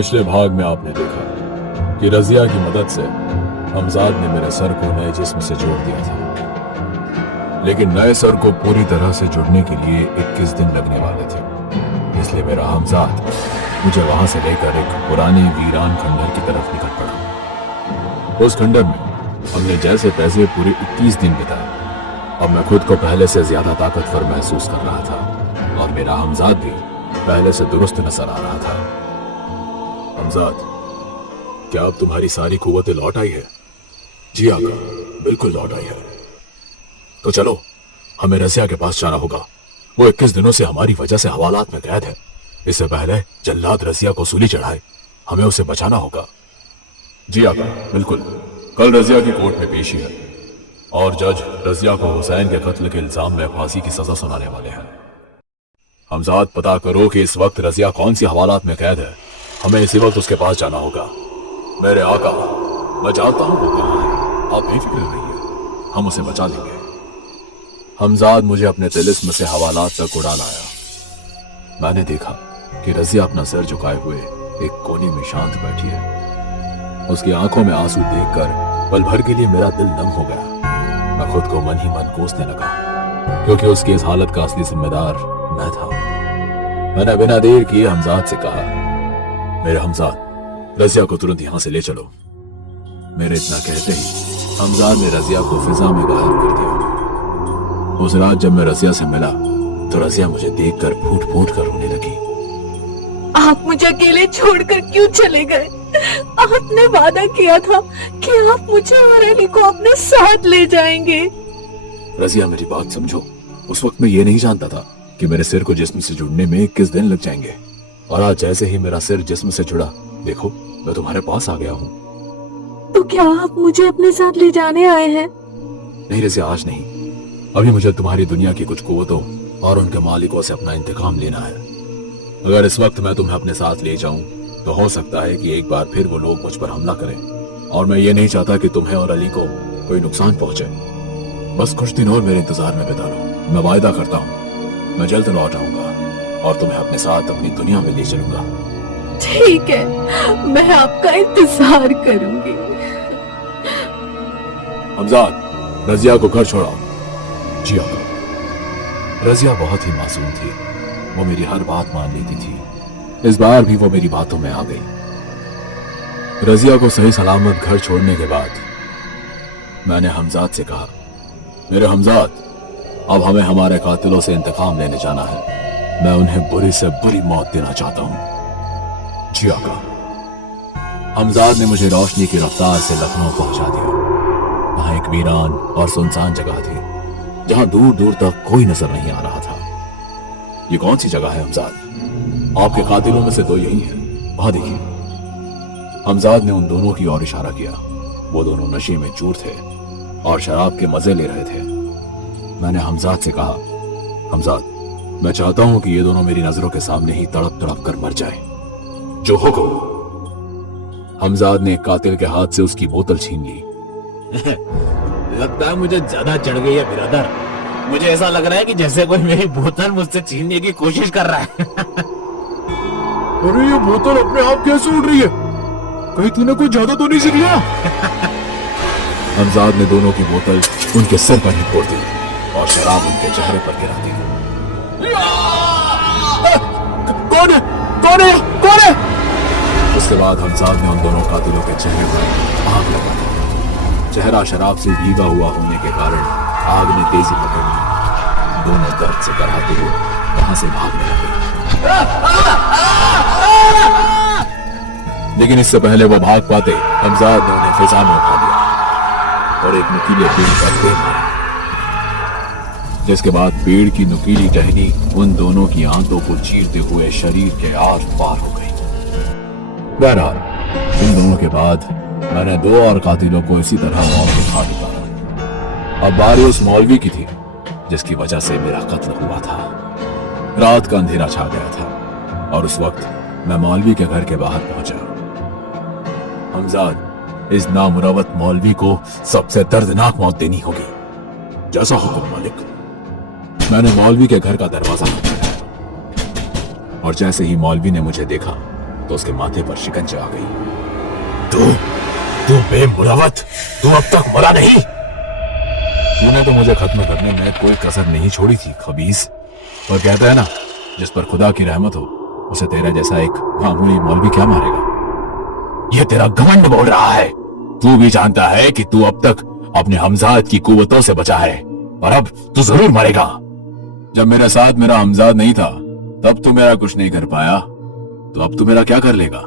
पिछले भाग में आपने देखा कि रजिया की मदद से हमजाद ने मेरे सर को नए जिस्म से जोड़ दिया था, लेकिन नए सर को पूरी तरह से जुड़ने के लिए 21 दिन लगने वाले थे। इसलिए मेरा हमजाद मुझे वहां से लेकर एक पुराने वीरान खंडर की तरफ निकल पड़ा। उस खंडर में हमने जैसे तैसे पूरे 21 दिन बिताए। अब मैं खुद को पहले से ज्यादा ताकतवर महसूस कर रहा था और मेरा हमजाद भी पहले से दुरुस्त नजर आ रहा था। हमजाद, क्या अब तुम्हारी सारी कुव्वतें लौट आई है? जी आका, बिल्कुल लौट आई है। तो चलो, हमें रजिया के पास जाना होगा। वो 21 दिनों से हमारी वजह से हवालात में कैद है। इससे पहले जल्लाद रजिया को सूली चढ़ाए, हमें उसे बचाना होगा। जी आका, बिल्कुल। कल रजिया की कोर्ट में पेशी है और जज रजिया को हुसैन के कत्ल के इल्जाम में फांसी की सजा सुनाने वाले हैं। हमजाद, पता करो कि इस वक्त रजिया कौन सी हवालात में कैद है। हमें इसी वक्त उसके पास जाना होगा। मेरे आका, मैं जानता हूं वो कहां है, आप बेफिक्र रहिए, हम उसे बचा लेंगे। हमजाद मुझे अपने तिलिस्म से हवालात तक उड़ा लाया। मैंने देखा कि रजिया अपना सर झुकाए हुए एक कोने में शांत बैठी है। उसकी आंखों में आंसू देखकर पल भर के लिए मेरा दिल नम हो गया। मैं खुद को मन ही मन कोसने लगा, क्योंकि उसकी इस हालत का असली जिम्मेदार मैं था। मैंने बिना देर किए हमजाद से कहा, मेरे हमजाद, रजिया को तुरंत यहां से ले चलो। मेरे इतना कहते ही हमजाद ने रजिया को फिजा में गायब कर दिया। उस रात जब मैं रजिया से मिला तो रजिया मुझे देखकर फूट फूट कर रोने लगी। आप मुझे अकेले छोड़कर क्यों चले गए? आपने वादा किया था कि आप मुझे और अली को अपने साथ ले जाएंगे। रजिया, मेरी बात समझो। उस वक्त मैं ये नहीं जानता था कि मेरे सिर को जिस्म से जुड़ने में 21 दिन लग जाएंगे। और आज जैसे ही मेरा सिर जिस्म से जुड़ा, देखो मैं तुम्हारे पास आ गया हूँ। तो क्या आप मुझे अपने साथ ले जाने आए हैं? नहीं रजिया, आज नहीं। अभी मुझे तुम्हारी दुनिया की कुछ कुव्वतों और उनके मालिकों से अपना इंतकाम लेना है। अगर इस वक्त मैं तुम्हें अपने साथ ले जाऊं तो हो सकता है कि एक बार फिर वो लोग मुझ पर हमला करें, और मैं ये नहीं चाहता कि तुम्हें और अली को कोई नुकसान पहुंचे। बस कुछ दिन और मेरे इंतजार में बिता लो। मैं वायदा करता हूँ मैं जल्द लौट आऊंगा और तुम्हें अपने साथ अपनी दुनिया में ले चलूंगा। ठीक है, मैं आपका इंतजार करूंगी। हमजाद, रजिया को घर छोड़ाओ। जी आका। रजिया बहुत ही मासूम थी। वो मेरी हर बात मान लेती थी। इस बार भी वो मेरी बातों में आ गई। रजिया को सही सलामत घर छोड़ने के बाद मैंने हमजाद से कहा, मेरे हमजाद, अब हमें हमारे कातिलों से इंतकाम लेने जाना है। मैं उन्हें बुरी से बुरी मौत देना चाहता हूं। जी आका। हमजाद ने मुझे रोशनी की रफ्तार से लखनऊ पहुंचा दिया। वहां एक वीरान और सुनसान जगह थी जहां दूर दूर तक कोई नजर नहीं आ रहा था। ये कौन सी जगह है हमजाद? आपके कातिलों में से दो यही हैं, वहां देखिए। हमजाद ने उन दोनों की ओर इशारा किया। वो दोनों नशे में चूर थे और शराब के मजे ले रहे थे। मैंने हमजाद से कहा, हमजाद, मैं चाहता हूं कि ये दोनों मेरी नजरों के सामने ही तड़प तड़प कर मर जाएं। जो हुक्म। हमजाद ने एक कातिल के हाथ से उसकी बोतल छीन ली। लगता है मुझे ज्यादा चढ़ गई है ब्रदर। मुझे ऐसा लग रहा है कि जैसे कोई मेरी बोतल मुझसे छीनने की कोशिश कर रहा है। अरे ये बोतल अपने आप कैसे उड़ रही है? कहीं तूने कोई जादू तो नहीं सीख लिया? हमजाद ने दोनों की बोतल उनके सर पर ही फोड़ दी और शराब उनके चेहरे पर गिरा दी। कौन है? कौन है? कौन है? उसके बाद हमजाद ने उन दोनों कातिलों के चेहरे पर आग लगा दी। चेहरा शराब से भीगा हुआ होने के कारण आग ने तेजी पकड़ ली। दोनों दर्द से कराहते हुए वहां से भागने लगे। लेकिन इससे पहले वो भाग पाते, हमजाद ने उन्हें फिजा में उठा लिया और एक नुकीले पेड़ पर दे मारा, जिसके बाद पेड़ की नुकीली टहनी उन दोनों की आंतों को चीरते हुए शरीर के आर पार हो गई। बहरहाल इन दोनों के बाद मैंने दो और कातिलों को इसी तरह मौत के घाट उतारा। अब बारी उस मौलवी की थी जिसकी वजह से मेरा कत्ल हुआ था। रात का अंधेरा छा गया था और उस वक्त मैं मौलवी के घर के बाहर पहुंचा। हमजाद, इस नामुरवत मौलवी को सबसे दर्दनाक मौत देनी होगी। जैसा हुक्म मालिक। मैंने मौलवी के घर का दरवाजा खटखटाया और जैसे ही मौलवी ने मुझे देखा तो उसके माथे पर शिकंजे आ गई। तू बेमुरवत, तू अब तक मरा नहीं। तूने तो मुझे खत्म करने में कोई कसर नहीं छोड़ी थी खबीस। और कहता है ना, जिस पर खुदा की रहमत हो उसे तेरा जैसा एक मामूली मौलवी क्या मारेगा। यह तेरा घमंड बोल रहा है। तू भी जानता है कि तू अब तक अपने हमजाद की कुव्वतों से बचा है, और अब तू जरूर मरेगा। जब मेरे साथ मेरा हमजाद नहीं था तब तू मेरा कुछ नहीं कर पाया, तो अब तू मेरा क्या कर लेगा।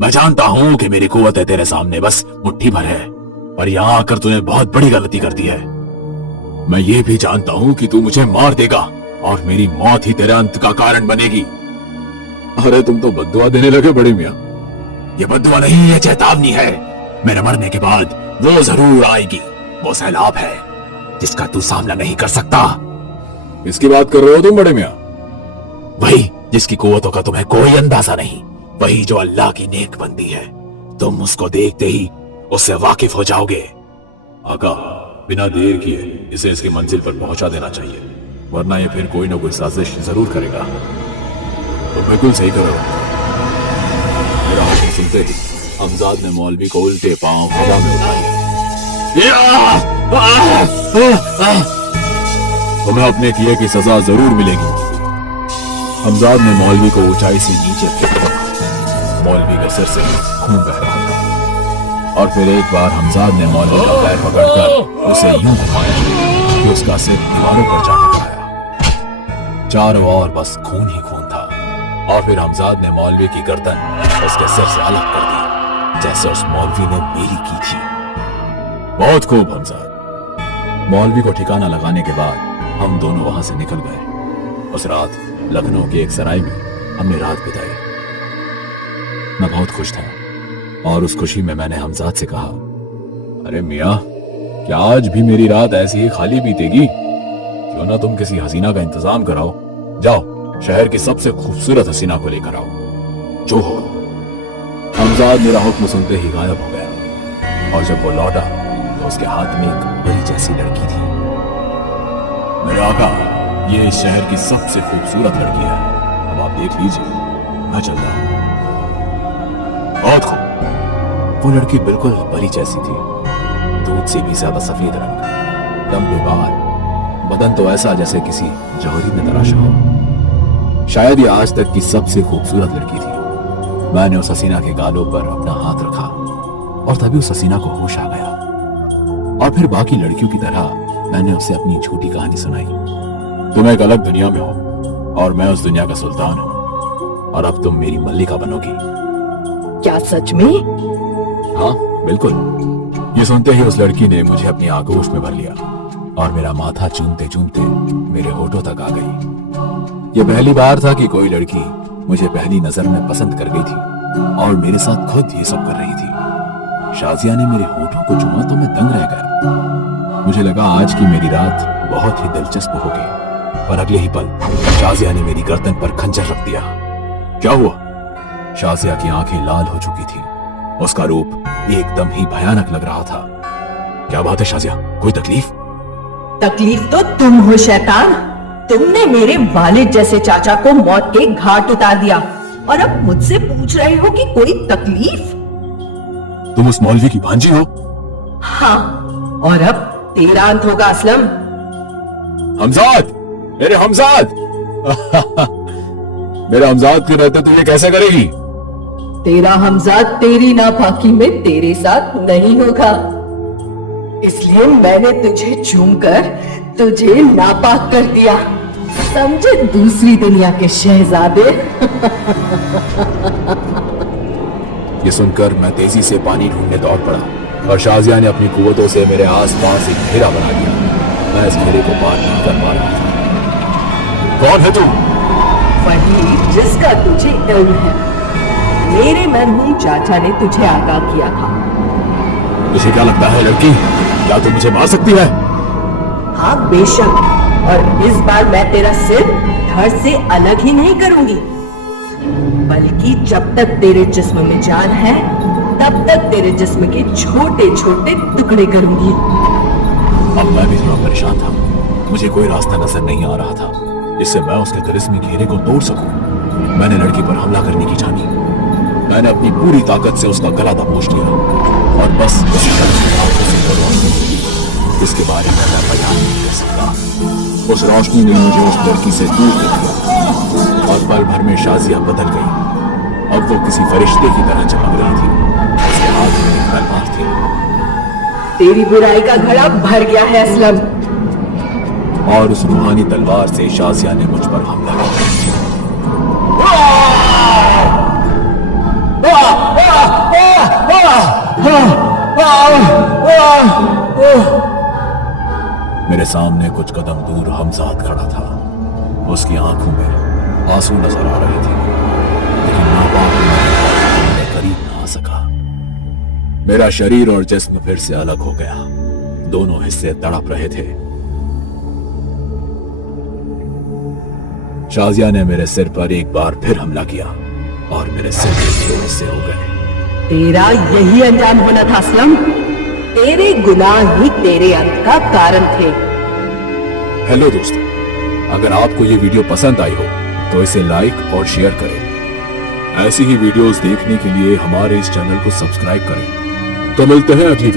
मैं जानता हूं कि मेरी कुव्वत तेरे सामने बस मुट्ठी भर है, पर यहां आकर तूने बहुत बड़ी गलती कर दी है। मैं ये भी जानता हूं कि तू मुझे मार देगा और मेरी मौत ही तेरे अंत का कारण बनेगी। अरे तुम तो बद्दुआ देने लगे बड़े मियां। ये बद्दुआ नहीं, ये चेतावनी है। मेरे मरने के बाद वो जरूर आएगी। वो सैलाब है जिसका तू सामना नहीं कर सकता। इसकी बात कर रहे हो तुम बड़े मियां? वही जिसकी कुव्वतों का तुम्हें कोई अंदाजा नहीं, वही जो अल्लाह की नेक बंदी है। तुम उसको देखते ही उससे वाकिफ हो जाओगे। आका, बिना देर किए इसे इसकी मंजिल पर पहुंचा देना चाहिए, वरना ये फिर कोई ना कोई साजिश जरूर करेगा। तुम बिल्कुल सही कर रहे हो। मेरा हुक्म सुनते ही हमजाद ने मौलवी को उल्टे पांव हवा में उठा लिया। तुम्हें अपने किए की सजा जरूर मिलेगी। हमजाद ने मौलवी को ऊंचाई से नीचे फेंका। मौलवी के सिर से खून बह रहा था, और फिर एक बार हमजाद ने मौलवी का पैर पकड़कर उसे यूं घुमाया कि उसका सिर दीवारों पर जा टकराया। चारों ओर बस खून ही खून था, और फिर हमजाद ने मौलवी की गर्दन उसके सिर से अलग कर दी, जैसे उस मौलवी ने मेरी की थी। बहुत खूब हमजाद। मौलवी को ठिकाना लगाने के बाद हम दोनों वहां से निकल गए। उस रात लखनऊ के एक सराय में हमने रात बिताई। मैं बहुत खुश था, और उस खुशी में मैंने हमजाद से कहा, अरे मियाँ, क्या आज भी मेरी रात ऐसी ही खाली बीतेगी? क्यों ना तुम किसी हसीना का इंतजाम कराओ। जाओ, शहर की सबसे खूबसूरत हसीना को लेकर आओ, जो हो। हमजाद मेरा हुक्म सुनते ही गायब हो गया, और जब वो लौटा तो उसके हाथ में एक परी जैसी लड़की थी। मेरे आका, ये इस शहर की सबसे खूबसूरत लड़की है। अब आप देख लीजिए, मैं चलता हूं। बहुत खूब। वो लड़की बिल्कुल परी जैसी थी, दूध से भी ज्यादा सफेद रंग, लंबे बाल, बदन तो ऐसा जैसे किसी जौहरी ने तराशा हो। शायद ये आज तक की सबसे खूबसूरत लड़की थी। मैंने उस हसीना के गालों पर अपना हाथ रखा, और तभी उस हसीना को होश आ गया, और फिर बाकी लड़कियों की तरह मैंने उसे अपनी झूठी कहानी सुनाई। तुम एक अलग दुनिया में हो, और मैं उस दुनिया का सुल्तान हूं, और अब तुम मेरी मल्लिका बनोगी। क्या सच में? हाँ बिल्कुल। ये सुनते ही उस लड़की ने मुझे अपनी आगोश में भर लिया, और मेरा माथा चूमते चूमते मेरे होठों तक आ गई। ये पहली बार था कि कोई लड़की मुझे पहली नजर में पसंद कर गई थी, और मेरे साथ खुद ये सब कर रही थी। शाजिया ने मेरे होठों को चूमा तो मैं दंग रह गया। मुझे लगा आज की मेरी रात बहुत ही दिलचस्प होगी, पर अगले ही पल शाजिया ने मेरी गर्दन पर खंजर रख दिया। क्या हुआ? शाजिया की आंखें लाल हो चुकी थी, उसका रूप एकदम ही भयानक लग रहा था। क्या बात है शाजिया, कोई तकलीफ? तकलीफ तो तुम हो शैतान। तुमने मेरे वालिद जैसे चाचा को मौत के घाट उतार दिया, और अब मुझसे पूछ रहे हो कि कोई तकलीफ? तुम उस मौलवी की भांजी हो? हाँ, और अब तेरा अंत होगा असलम। हमजाद, मेरे हमजाद। मेरे हमजाद के रहते तू ये कैसे करेगी? तेरा हमजाद तेरी नापाकी में तेरे साथ नहीं होगा, इसलिए मैंने तुझे चूमकर तुझे नापाक कर दिया। समझे दूसरी दुनिया के शहजादे। ये सुनकर मैं तेजी से पानी ढूंढने दौड़ पड़ा, और शाजिया ने अपनी कुव्वतों से मेरे आसपास एक घेरा बना दिया। मैं इस घेरे को पार नहीं कर पा रहा था। कौन है तू? वही जिसका तुझे इल्म है। मेरे मरहूम चाचा ने तुझे आगाह किया था। तुझे क्या लगता है लड़की, क्या तू मुझे मार सकती है? हाँ बेशक, और इस बार मैं तेरा सिर धड़ से अलग ही नहीं करूंगी, बल्कि जब तक तेरे जिस्म में जान है तब तक तेरे जिस्म के छोटे छोटे टुकड़े करूंगी। अब मैं भी थोड़ा परेशान था। मुझे कोई रास्ता नजर नहीं आ रहा था जिससे मैं उसके तिलिस्मी घेरे को तोड़ सकूं। मैंने लड़की पर हमला करने की ठानी। मैंने अपनी पूरी ताकत से उसका गला दबोच लिया और बस उसी आंखों से रोशनी जिसके बारे में मैं बयान नहीं कर सकता। उस रोशनी ने मुझे उस लड़की से दूर कर दिया और पल भर में शाजिया बदल गई। अब वो किसी फरिश्ते की तरह चमक रही थी। उसके हाथ में एक तलवार थी। तेरी बुराई का घड़ा भर गया है असलम। और उस रूहानी तलवार से शाजिया ने मुझ पर हमला किया। मेरे सामने कुछ कदम दूर हमजाद खड़ा था। उसकी आंखों में आंसू नजर आ रहे थे, लेकिन नापाक मेरे करीब ना आ सका। मेरा शरीर और जिस्म फिर से अलग हो गया। दोनों हिस्से तड़प रहे थे। शाजिया ने मेरे सिर पर एक बार फिर हमला किया और मेरे सिर के 2 हिस्से हो गए। तेरा यही अंजाम होना था असलम। तेरे गुनाह ही तेरे अंत का कारण थे। हेलो दोस्तों, अगर आपको ये वीडियो पसंद आई हो तो इसे लाइक और शेयर करें। ऐसी ही वीडियोस देखने के लिए हमारे इस चैनल को सब्सक्राइब करें। तो मिलते हैं अगली